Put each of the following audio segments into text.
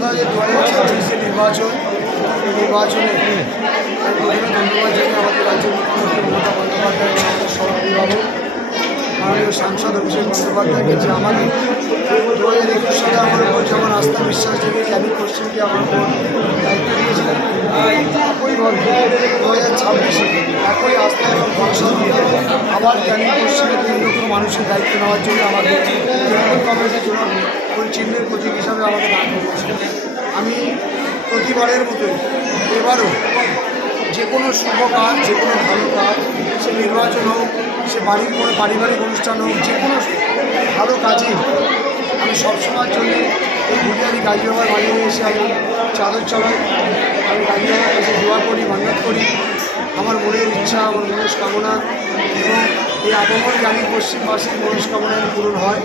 কথা যে 2026 নির্বাচনে প্রথমে ধন্যবাদ জানিয়ে আমাদের রাজ্যের মুখ্যমন্ত্রী মমতা বন্দ্যোপাধ্যায় এবং আমাদের সভাপতিবাবু মাননীয় সাংসদ অভিষেক বন্দ্যোপাধ্যায়কে যে আমাকে 2021 সালে আমার উপর যেমন আস্থা বিশ্বাস থেকে ক্যানিং পশ্চিমকে আমার উপর দায়িত্ব দিয়েছিলেন, একইভাবে 2026 একই আস্থা এবং ভরসা দিয়ে আবার ক্যানিং পশ্চিমে 3 লক্ষ মানুষের দায়িত্ব নেওয়ার জন্য আমাদের তৃণমূল কংগ্রেসের জন্য চিহ্নের প্রতীক হিসাবে আমাকে দান করেছিলেন। আমি প্রতিবারের মতোই এবারও যে কোনো শুভ কাজ, যে কোনো ভালো কাজ, সে নির্বাচন হোক, সে বাড়ির কোনো পারিবারিক অনুষ্ঠান হোক, যে কোনো ভালো কাজেই আমি সবসময়ের জন্য এই ভুটিয়ারি গাজী বাবার বাড়িতে এসে আমি চাদর চড়াই, আমি গাজী বাবার কাছে দোয়া করি, মান্নাত করি, আমার মনের ইচ্ছা, আমার মনস্কামনা এবং এই আবহাওয়ার ক্যানিং পশ্চিমবাসীর মনস্কামনা পূরণ হয়।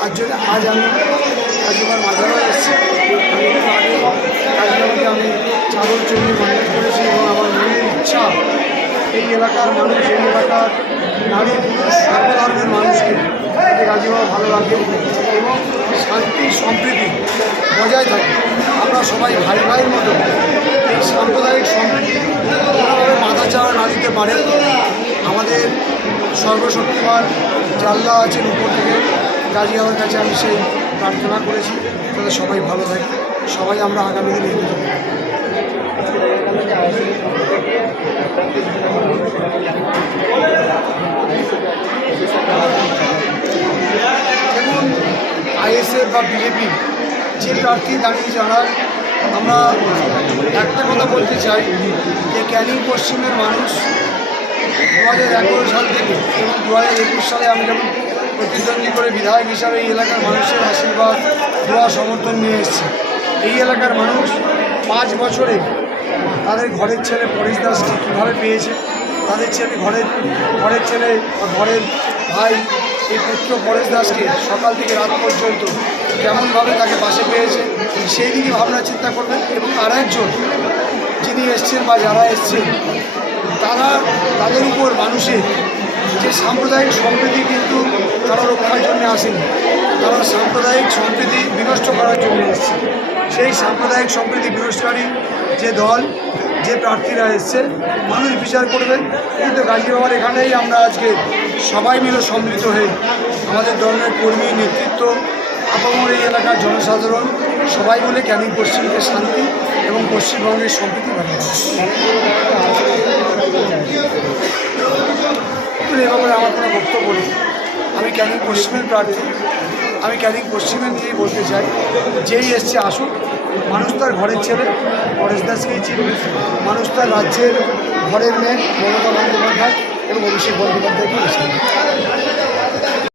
তার জন্য আজ আমি গাজী বাবার মাজারে এসেছি। আমি একটু আগে গাজী বাবাকে আমি চাদর চড়িয়ে মান্নাত করেছি এবং আমার মনের ইচ্ছা এই এলাকার মানুষ, এই এলাকার নারী পুরুষ সর্বধর্মের মানুষকে যাতে গাজী বাবা ভালো লাগে এবং শান্তি সম্প্রীতি বজায় থাকে। আমরা সবাই ভাই ভাইয়ের মতো এই সাম্প্রদায়িক সম্প্রীতি কোনোভাবে মাথাচাড়া না দিতে পারে। আমাদের সর্বশক্তিমান জাল্লা আছেন উপর থেকে, গাজী বাবার কাছে আমি সেই প্রার্থনা করেছি যাতে সবাই ভালো থাকে, সবাই আমরা আগামী দিনে এগিয়ে যাবো। যেমন আইএসএফ বা বিজেপি যে প্রার্থী দাঁড়িয়ে জানায়, আমরা একটা কথা বলতে চাই যে ক্যানিং পশ্চিমের মানুষ 2011 সাল থেকে এবং 2021 সালে আমি যখন প্রতিদ্বন্দ্বী করে বিধায়ক হিসাবে এই এলাকার মানুষের আশীর্বাদ, দোয়া, সমর্থন নিয়ে এসেছে। এই এলাকার মানুষ 5 বছরে তাদের ঘরের ছেলে পরেশ দাসকে কীভাবে পেয়েছে, তাদের ছেলে ঘরের ছেলে বা ঘরের ভাই এই পুত্র পরেশ দাসকে সকাল থেকে রাত পর্যন্ত কেমনভাবে তাকে পাশে পেয়েছে সেই দিকে ভাবনা চিন্তা করবেন। এবং আরেকজন যিনি এসছেন বা যারা এসছেন তাদের উপর মানুষের যে সাম্প্রদায়িক সম্প্রীতি কিন্তু তারা রক্ষার জন্য আসেনি, তারা সাম্প্রদায়িক সম্প্রীতি বিনষ্ট করার জন্য এসছে। সেই সাম্প্রদায়িক সম্প্রীতি বিনষ্টকারী যে দল, যে প্রার্থীরা এসছে মানুষ বিচার করবেন। কিন্তু গাজী বাবার এখানেই আমরা আজকে সবাই মিলে সম্মিলিত হয়ে আমাদের দলের কর্মী, নেতৃত্ব, আপামর এই এলাকার জনসাধারণ সবাই মিলে ক্যানিং পশ্চিমকে শান্তি এবং পশ্চিমবঙ্গের সম্প্রীতি বাড়ায়। এ ব্যাপারে আমার কোনো বক্তব্য নেই। আমি ক্যানিং পশ্চিমের প্রার্থী, আমি ক্যানিং পশ্চিমের নিয়েই বলতে চাই, যেই এসছে আসুক। মানুষ তার ঘরের ছেলে পরেশ দাসকেই চিনবে, মানুষ তার রাজ্যের ঘরের মেয়ে মমতা বন্দ্যোপাধ্যায় এবং অভিষেক বন্দ্যোপাধ্যায়কে এসে